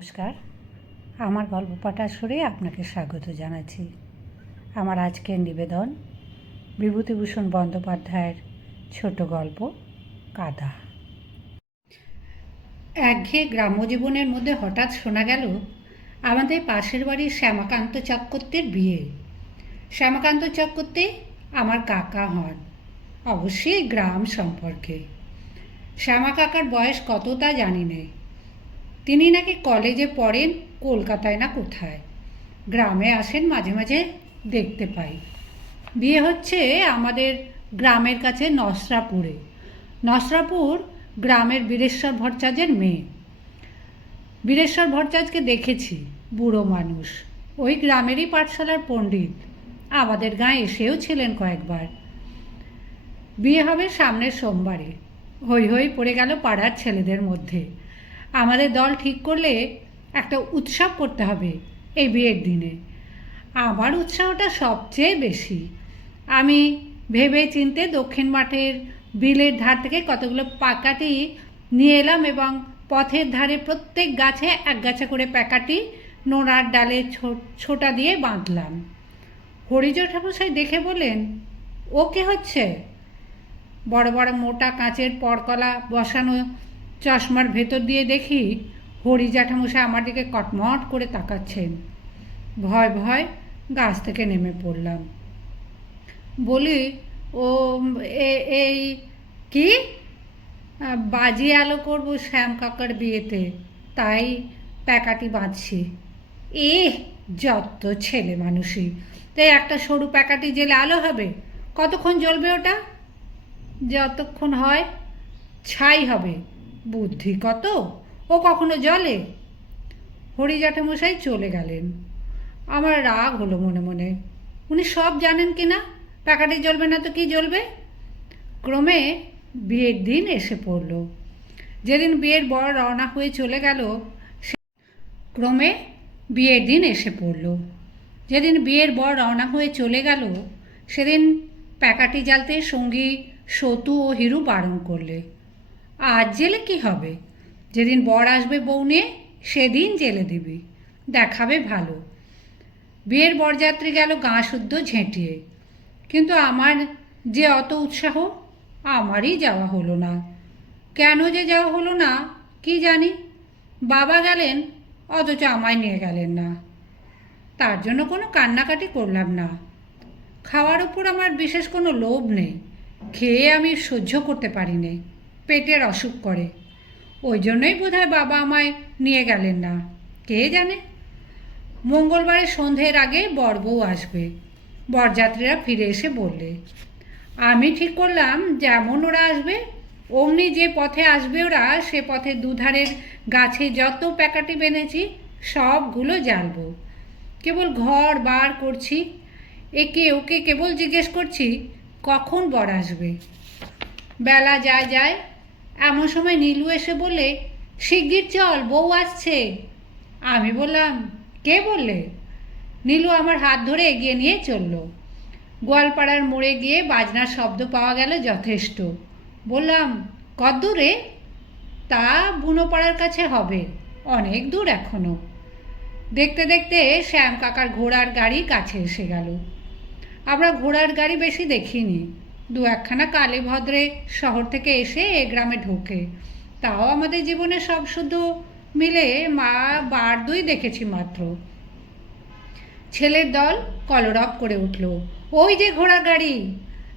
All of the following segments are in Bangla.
নমস্কার। আমার গল্প পাঠার সুরে আপনাকে স্বাগত জানাচ্ছি। আমার আজকের নিবেদন বিভূতিভূষণ বন্দ্যোপাধ্যায়ের ছোট গল্প, কাদা। একঘেয়ে গ্রাম্য জীবনের মধ্যে হঠাৎ শোনা গেল আমাদের পাশের বাড়ির শ্যামাকান্ত চক্রবর্তীর বিয়ে। শ্যামাকান্ত চক্রবর্তী আমার কাকা হন, অবশ্যই গ্রাম সম্পর্কে। শ্যামা কাকার বয়স কত তা জানি নেই। তিনি নাকি কলেজে পড়েন, কলকাতায় না কোথায়? গ্রামে আসেন, মাঝে মাঝে দেখতে পাই। বিয়ে হচ্ছে আমাদের গ্রামের কাছে নসরাপুরে। নসরাপুর গ্রামের বীরেশ্বর ভট্টাচার্যের মেয়ে। বীরেশ্বর ভট্টাচার্যকে দেখেছি, বুড়ো মানুষ। ওই গ্রামেরই পাঠশালার পণ্ডিত। আমাদের গাঁয়ে এসেও ছিলেন কয়েকবার। বিয়ে হবে সামনের সোমবারে। হই হই পড়ে গেল পাড়ার ছেলেদের মধ্যে। আমাদের দল ঠিক করলে একটা উৎসব করতে হবে এই বিয়ের দিনে। আমার উৎসাহটা সবচেয়ে বেশি। আমি ভেবে চিনতে দক্ষিণ মাঠের বিলের ধার থেকে কতগুলো পাকাটি নিয়ে এলাম এবং পথের ধারে প্রত্যেক গাছে এক গাছা করে প্যাকাটি নোড়ার ডালে ছোটা দিয়ে বাঁধলাম। হরিজো ঠাকুরসাই দেখে বললেন ও কে হচ্ছে? বড় বড় মোটা কাঁচের পরকলা বসানো চশমার ভেতর দিয়ে দেখি হরি জ্যাঠামশাই আমার দিকে কটমট করে তাকাচ্ছেন। ভয় ভয় গাছ থেকে নেমে পড়লাম। বলি, ও এই কি? বাজি আলো করব শ্যাম কাকার বিয়েতে, তাই প্যাকাটি বাঁধছি। এ যত ছেলে মানুষই। তাই একটা সরু প্যাকাটি জেলে আলো হবে? কতক্ষণ জ্বলবে ওটা? যতক্ষণ হয় ছাই হবে। বুদ্ধি কত? ও কখনো জলে? হরি জ্যাঠামশাই চলে গেলেন। আমার রাগ হলো মনে মনে। উনি সব জানেন কি না? প্যাকাটে জ্বলবে না তো কি জ্বলবে? ক্রমে বিয়ের দিন এসে পড়ল। যেদিন বিয়ের বর রওনা হয়ে চলে গেল, সে- ক্রমে বিয়ের দিন এসে পড়ল। যেদিন বিয়ের বর রওনা হয়ে চলে গেল, সেদিন প্যাকাটি জ্বালতে সঙ্গী সতু ও হিরু বারণ করলে। আজ জেলে কি হবে? যেদিন বর আসবে বউ নিয়ে, সেদিন জেলে দিবি। দেখাবে ভালো। বিয়ের বরযাত্রী গেল গাঁ শুদ্ধ ঝেঁটিয়ে। কিন্তু আমার যে অত উৎসাহ, আমারই যাওয়া হলো না। কেন যে যাওয়া হলো না, কি জানি? বাবা গেলেন, অথচ আমায় নিয়ে গেলেন না। তার জন্য কোনো কান্নাকাটি করলাম না। খাওয়ার উপর আমার বিশেষ কোনো লোভ নেই। খেয়ে আমি সহ্য করতে পারি নে পেটের অসুখ করে। ওই জন্যই বোধহয় বাবা আমায় নিয়ে গেলেন না। কে জানে? মঙ্গলবারের সন্ধ্যের আগে বর বউ আসবে। বরযাত্রীরা ফিরে এসে বললে, আমি ঠিক করলাম, যেমন ওরা আসবে, অমনি যে পথে আসবে ওরা, সে পথে দুধারের গাছে যত প্যাকাটি বেঁধেছি, সবগুলো জ্বালবো। কেবল ঘর বার করছি, একে ওকে কেবল জিজ্ঞেস করছি, কখন বর আসবে? বেলা যায় যায় এমন সময় নীলু এসে বলে, শিগগির চল, বউ আসছে। আমি বললাম, কে বললে? নীলু আমার হাত ধরে এগিয়ে নিয়ে চলল। গোয়ালপাড়ার মোড়ে গিয়ে বাজনার শব্দ পাওয়া গেল যথেষ্ট। বললাম কত দূরে তা বুনোপাড়ার কাছে হবে, অনেক দূর এখনও। দেখতে দেখতে শ্যাম কাকার ঘোড়ার গাড়ি কাছে এসে গেল। আমরা ঘোড়ার গাড়ি বেশি দেখিনি। দু একখানা কালী ভদ্রে শহর থেকে এসে এ গ্রামে ঢোকে। তাও আমাদের জীবনে সব শুধু মিলে মা বার দুই দেখেছি মাত্র। ছেলের দল কলরব করে উঠল। ওই যে ঘোড়া গাড়ি!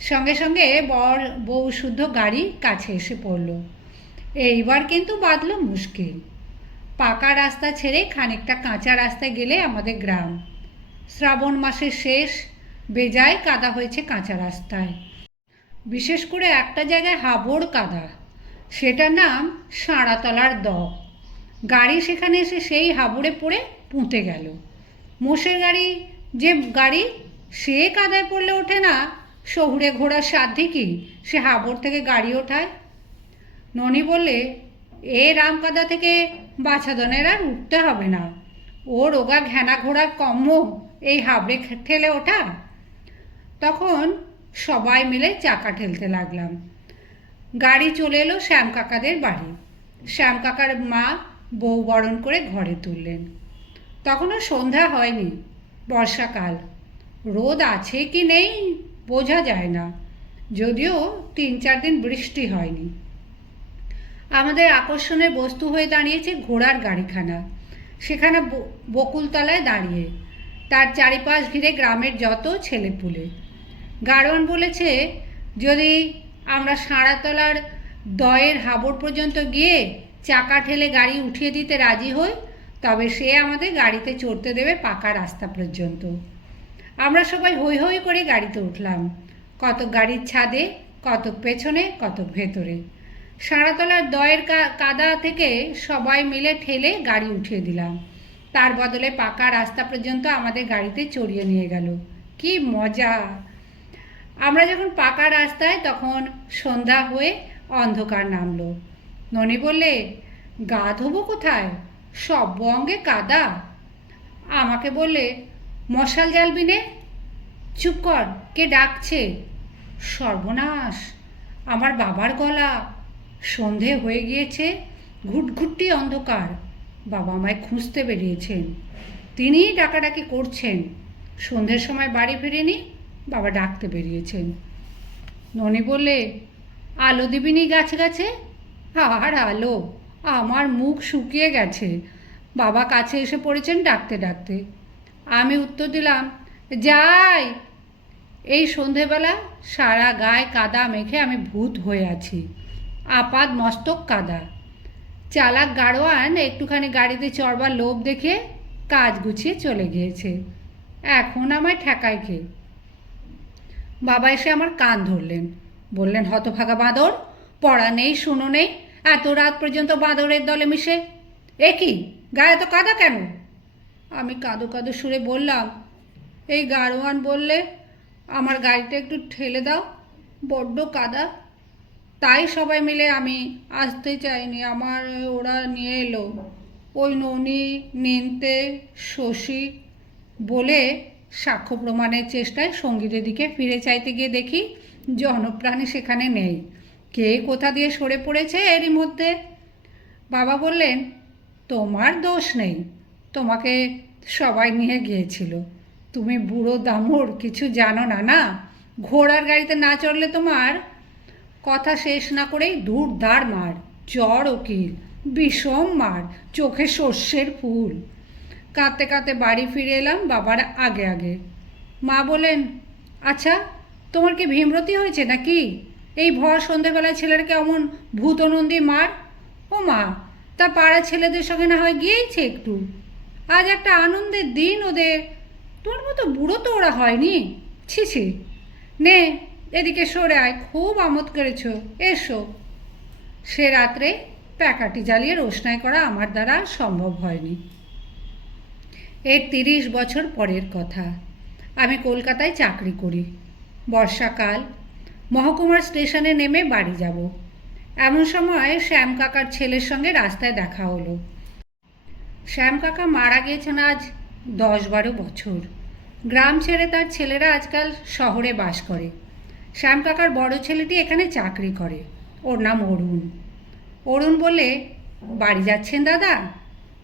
সঙ্গে সঙ্গে বর বউ শুদ্ধ গাড়ি কাছে এসে পড়ল। এইবার কিন্তু বাঁধল মুশকিল। পাকা রাস্তা ছেড়ে খানিকটা কাঁচা রাস্তায় গেলে আমাদের গ্রাম। শ্রাবণ মাসের শেষ, বেজায় কাদা হয়েছে কাঁচা রাস্তায়। বিশেষ করে একটা জায়গায় হাবড় কাদা। সেটার নাম সাঁড়াতলার দ। গাড়ি সেখানে এসে সেই হাবড়ে পড়ে পুঁতে গেল। মোষের গাড়ি যে গাড়ি, সে কাদায় পড়লে ওঠে না। শহুরে ঘোড়ার সাধ্যে কি? সে হাবড় থেকে গাড়ি ওঠায়। ননি বললে, এ রামকাদা থেকে বাছাদনের আর উঠতে হবে না। ও রোগা ঘেনা ঘোড়ার কম্ম এই হাবড়ে ঠেলে ওঠা? তখন সবাই মিলে চাকা ঠেলতে লাগলাম। গাড়ি চলে এলো শ্যাম কাকাদের বাড়ি। শ্যাম কাকার মা বউ বরণ করে ঘরে তুললেন। তখনও সন্ধ্যা হয়নি, বর্ষাকাল। রোদ আছে কি নেই বোঝা যায় না, যদিও তিন চার দিন বৃষ্টি হয়নি। আমাদের আকর্ষণের বস্তু হয়ে দাঁড়িয়েছে ঘোড়ার গাড়িখানা। সেখানে বকুলতলায় দাঁড়িয়ে, তার চারিপাশ ঘিরে গ্রামের যত ছেলেপুলে। গাড়োয়ান বলেছে, যদি আমরা সাঁড়াতলার দয়ের হাবড় পর্যন্ত গিয়ে চাকা ঠেলে গাড়ি উঠিয়ে দিতে রাজি হই, তবে সে আমাদের গাড়িতে চড়তে দেবে পাকা রাস্তা পর্যন্ত। আমরা সবাই হই হই করে গাড়িতে উঠলাম। কত গাড়ির ছাদে কত পেছনে কত ভেতরে। সাঁড়াতলার দয়ের কাদা থেকে সবাই মিলে ঠেলে গাড়ি উঠিয়ে দিলাম। তার বদলে পাকা রাস্তা পর্যন্ত আমাদের গাড়িতে চড়িয়ে নিয়ে গেল। কি মজা! আমরা যখন পাকা রাস্তায় তখন সন্ধ্যা হয়ে অন্ধকার নামলো। ননি বললে, গা ধোবো কোথায়? সব অঙ্গে কাদা। আমাকে বললে, মশাল জ্বালবি নে চুপ কর, কে ডাকছে? সর্বনাশ, আমার বাবার গলা। সন্ধে হয়ে গিয়েছে ঘুটঘুটটি অন্ধকার। বাবা আমায় খুঁজতে বেরিয়েছেন। তিনিই ডাকাডাকি করছেন। সন্ধ্যের সময় বাড়ি ফিরেনি বাবা ডাকতে বেরিয়েছেন। ননি বললে, আলো দিবিনি গাছে গাছে? আর আলো, আমার মুখ শুকিয়ে গেছে। বাবা কাছে এসে পড়েছেন ডাকতে ডাকতে। আমি উত্তর দিলাম, যাই। এই সন্ধেবেলা সারা গায়ে কাদা মেখে আমি ভূত হয়ে আছি। আপাদ মস্তক কাদা। চালাক গাড়োয়ান একটুখানি গাড়িতে চড়বার লোভ দেখে কাজ গুছিয়ে চলে গিয়েছে। এখন আমায় ঠেকায় কে? বাবা এসে আমার কান ধরলেন। বললেন, হতভাগা বাঁদর, পড়া নেই, শুনো নেই, এত রাত পর্যন্ত বাঁদরের দলে মিশে। এ কি, গায়ে তো কাদা কেন? আমি কাঁদো কাঁদো সুরে বললাম, এই গাড়োয়ান বললে আমার গাড়িটা একটু ঠেলে দাও, বড্ড কাদা। তাই সবাই মিলে আমি আসতে চাইনি, আমার ওরা নিয়ে এলো। ওই ননি, নিনতে, শশী বলে সাক্ষ্য প্রমাণের চেষ্টায় সঙ্গীতের দিকে ফিরে চাইতে গিয়ে দেখি জনপ্রাণী সেখানে নেই। কে কোথা দিয়ে সরে পড়েছে এরই মধ্যে? বাবা বললেন, তোমার দোষ নেই। তোমাকে সবাই নিয়ে গিয়েছিল। তুমি বুড়ো দামুর, কিছু জানো না না? ঘোড়ার গাড়িতে না চড়লে তোমার কথা শেষ না করেই দূর দাঁড় মার, জ্বর উকিল, বিষম মার, চোখে শস্যের ফুল। কাঁদতে কাঁদতে বাড়ি ফিরে এলাম বাবার আগে আগে। মা বলেন আচ্ছা তোমার কি ভীমরতি হয়েছে নাকি? এই ভর সন্ধেবেলায় ছেলেটাকে অমন ভূতনন্দী মার? ও মা, তা পাড়া ছেলেদের সঙ্গে না হয় গিয়েইছে একটু? আজ একটা আনন্দের দিন ওদের। তোর মতো বুড়ো তো ওরা হয়নি। ছি ছি। নে, এদিকে সরে আয়, খুব আমোদ করেছ, এসো। সে রাত্রে প্যাকাটি জ্বালিয়ে রোশনাই করা আমার দ্বারা সম্ভব হয়নি। এর তিরিশ বছর পরের কথা। আমি কলকাতায় চাকরি করি। বর্ষাকাল, মহকুমার স্টেশনে নেমে বাড়ি যাব। এমন সময় শ্যাম কাকার ছেলের সঙ্গে রাস্তায় দেখা হলো। শ্যাম কাকা মারা গিয়েছেন আজ দশ বারো বছর। গ্রাম ছেড়ে তার ছেলেরা আজকাল শহরে বাস করে। শ্যাম কাকার বড় ছেলেটি এখানে চাকরি করে। ওর নাম অরুণ। অরুণ বলে বাড়ি যাচ্ছেন দাদা?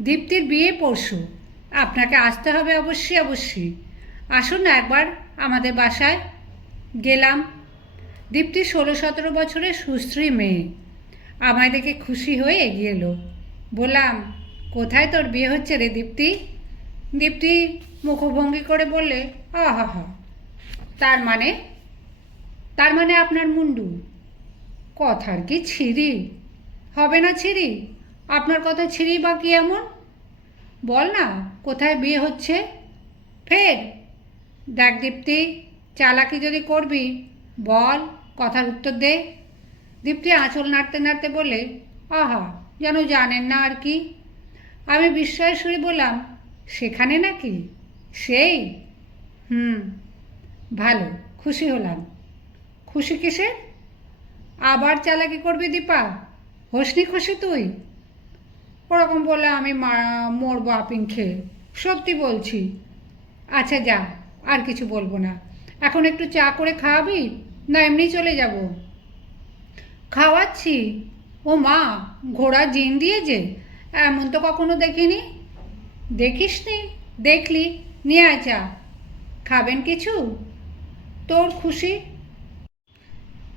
দীপ্তির বিয়ে পরশু। আপনাকে আসতে হবে অবশ্যই অবশ্যই। আসুন না একবার আমাদের বাসায়। গেলাম। দীপ্তি ষোলো সতেরো বছরের সুশ্রী মেয়ে। আমায় দেখে খুশি হয়ে এগিয়ে এলো। বললাম, কোথায় তোর বিয়ে হচ্ছে রে দীপ্তি? দীপ্তি মুখভঙ্গি করে বললে আহা হা তার মানে? তার মানে আপনার মুন্ডু? কথার কি ছিরি? হবে না ছিরি? আপনার কথা ছিরি বা কি এমন? বল না। কোথায় বিয়ে হচ্ছে? ফের? দেখ দীপ্তি চালাকি যদি করবি, বল, কথার উত্তর দে। দীপ্তি আঁচল নাড়তে নাড়তে বলে, আহা, যেন জানেন না আর কি। আমি বিস্ময়ের সুরে বললাম, সেখানে নাকি? সেই? হুম, ভালো, খুশি হলাম। খুশি কিসে আবার চালাকি করবি দীপা? হসনি খুশি তুই? ওরকম বলে আমি মরবো আপিং খেয়ে। সত্যি বলছি। আচ্ছা যা, আর কিছু বলব না। এখন একটু চা করে খাওয়াবি? না, এমনি চলে যাব। খাওয়াচ্ছি। ও মা, ঘোড়া জিন দিয়ে যে এমন তো কখনো দেখিনি। দেখিসনি? দেখলি? নিয়ে আয় চা। খাবেন কিছু? তোর খুশি?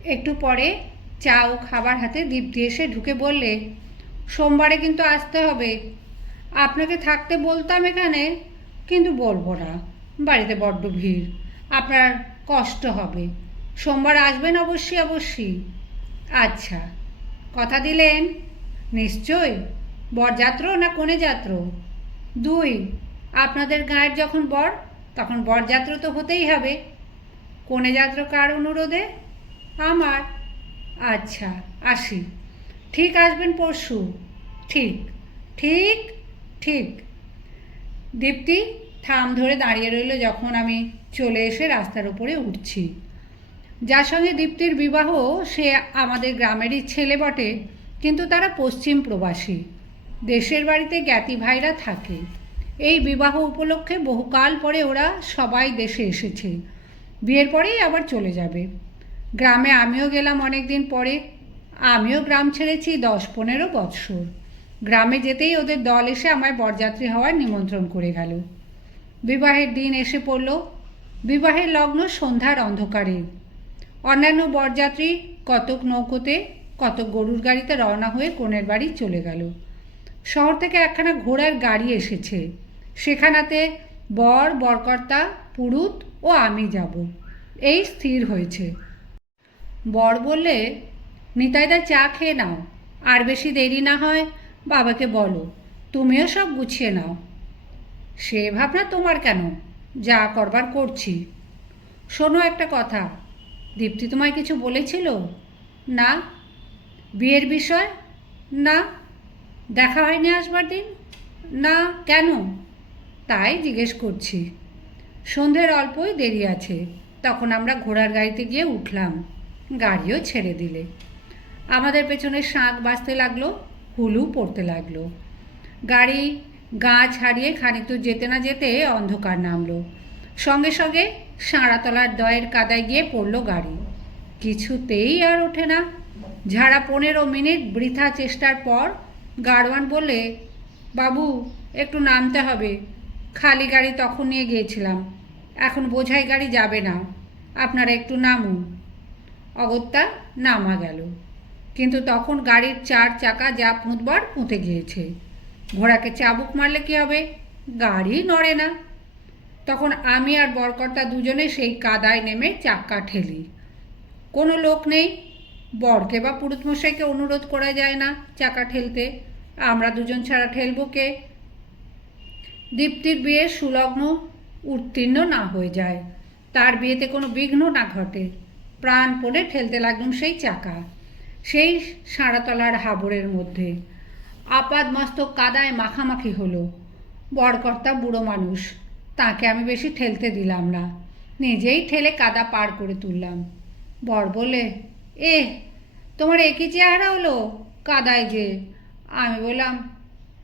একটু পরে চা ও খাবার হাতে দীপ্তি এসে ঢুকে বললে সোমবারে কিন্তু আসতে হবে। আপনাকে থাকতে বলতাম এখানে, কিন্তু বলব না। বাড়িতে বড্ড ভিড়। আপনার কষ্ট হবে। সোমবার আসবেন অবশ্যই অবশ্যই। আচ্ছা কথা দিলেন? নিশ্চয় বরযাত্র না কোনে যাত্র দুই, আপনাদের গায়ের যখন বর, তখন বরযাত্র তো হতেই হবে। কোনে যাত্রা কার অনুরোধে? আমার। আচ্ছা আসি। ঠিক আসবেন পরশু। ঠিক ঠিক ঠিক। দীপ্তি থাম ধরে দাঁড়িয়ে রইল যখন আমি চলে এসে রাস্তার উপরে উঠছি। যার সঙ্গে দীপ্তির বিবাহ সে আমাদের গ্রামেরই ছেলে বটে, কিন্তু তারা পশ্চিম প্রবাসী। দেশের বাড়িতে জ্ঞাতি ভাইরা থাকে। এই বিবাহ উপলক্ষে বহুকাল পরে ওরা সবাই দেশে এসেছে। বিয়ের পরেই আবার চলে যাবে। গ্রামে আমিও গেলাম অনেক দিন পরে। আমিও গ্রাম ছেড়েছি দশ পনেরো বৎসর। গ্রামে যেতেই ওদের দল এসে আমায় বরযাত্রী হওয়ার নিমন্ত্রণ করে গেল। বিবাহের দিন এসে পড়ল। বিবাহের লগ্ন সন্ধ্যার অন্ধকারে। অন্যান্য বরযাত্রী কতক নৌকোতে, কতক গরুর গাড়িতে রওনা হয়ে কোণের বাড়ি চলে গেল। শহর থেকে একখানা ঘোড়ার গাড়ি এসেছে। সেখানাতে বর, বরকর্তা, পুরুত ও আমি যাব। এই স্থির হয়েছে। বর বললে নিতাইদা চা খেয়ে নাও। আর বেশি দেরি না হয় বাবাকে বলো, তুমিও সব গুছিয়ে নাও। সে ভাবনা তোমার কেন? যা করবার করছি। শোনো একটা কথা, দীপ্তি তোমায় কিছু বলেছিল? না। বিয়ের বিষয়? না। দেখা হয়নি আসবার দিন? না। কেন? তাই জিজ্ঞেস করছি। সন্ধ্যের অল্পই দেরি আছে, তখন আমরা ঘোড়ার গাড়িতে গিয়ে উঠলাম। গাড়িও ছেড়ে দিলে। আমাদের পেছনে শাঁখ বাজতে লাগল, হুলু পড়তে লাগল। গাড়ি গা ছাড়িয়ে খানিক দূর যেতে না যেতে অন্ধকার নামলো। সঙ্গে সঙ্গে সাঁড়াতলার দয়ের কাদায় গিয়ে পড়ল গাড়ি। কিছুতেই আর ওঠে না। ঝাড়া পনেরো মিনিট বৃথা চেষ্টার পর গাড়োয়ান বললে, বাবু, একটু নামতে হবে। খালি গাড়ি তখন নিয়ে গিয়েছিলাম। এখন বোঝাই গাড়ি যাবে না। আপনারা একটু নামুন। অগত্যা নামা গেল। কিন্তু তখন গাড়ির চার চাকা যা পুঁতবার পুঁতে গিয়েছে। ঘোড়াকে চাবুক মারলে কি হবে? গাড়ি নড়ে না। তখন আমি আর বরকর্তা দুজনে সেই কাদায় নেমে চাক্কা ঠেলি। কোনো লোক নেই। বরকে বা পুরুতমশাইকে অনুরোধ করা যায় না চাকা ঠেলতে। আমরা দুজন ছাড়া ঠেলবো কে? দীপ্তির বিয়ে সুলগ্ন, উত্তীর্ণ না হয়ে যায়। তার বিয়েতে কোনো বিঘ্ন না ঘটে। প্রাণ পড়ে ঠেলতে লাগলাম সেই চাকা। সেই সাঁড়াতলার হাবড়ের মধ্যে। আপাদ মস্তক কাদায় মাখামাখি হলো। বরকর্তা বুড়ো মানুষ, তাকে আমি বেশি ঠেলতে দিলাম না। নিজেই ঠেলে কাদা পার করে তুললাম। বর বলে এ তোমার একই চেহারা হলো? কাদায় যে। আমি বললাম,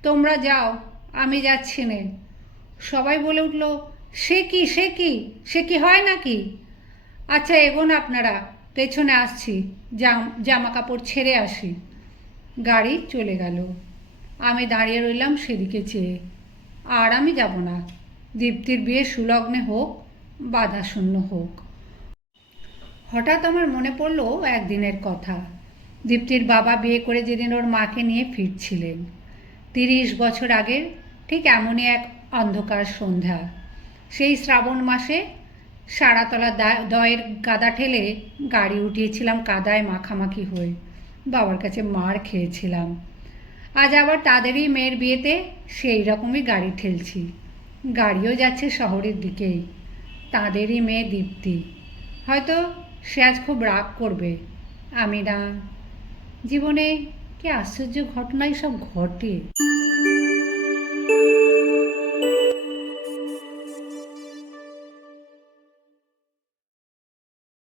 তোমরা যাও, আমি যাচ্ছি নে। সবাই বলে উঠল, সে কি সে কি? সে কি হয় নাকি? আচ্ছা এগোন আপনারা। পেছনে আসছি, জাম কাপড় ছেড়ে আসি। গাড়ি চলে গেল। আমি দাঁড়িয়ে রইলাম সেদিকে চেয়ে। আর আমি যাব না। দীপ্তির বিয়ে সুলগ্নে হোক বাধা শূন্য হোক। হঠাৎ আমার মনে পড়ল একদিনের কথা। দীপ্তির বাবা বিয়ে করে যেদিন ওর মাকে নিয়ে ফিরছিলেন। তিরিশ বছর আগের ঠিক এমনই এক অন্ধকার সন্ধ্যা। সেই শ্রাবণ মাসে সারাতলা দয়ের কাদা ঠেলে গাড়ি উঠিয়েছিলাম কাদায় মাখামাখি হয়ে। বাবার কাছে মার খেয়েছিলাম। আজ আবার তাদেরই মেয়ের বিয়েতে সেই রকমই গাড়ি ঠেলছি। গাড়িও যাচ্ছে শহরের দিকেই। তাদেরই মেয়ে দীপ্তি। হয়তো সে আজ খুব রাগ করবে। আমি না। জীবনে কি আশ্চর্য ঘটনাই সব ঘটে?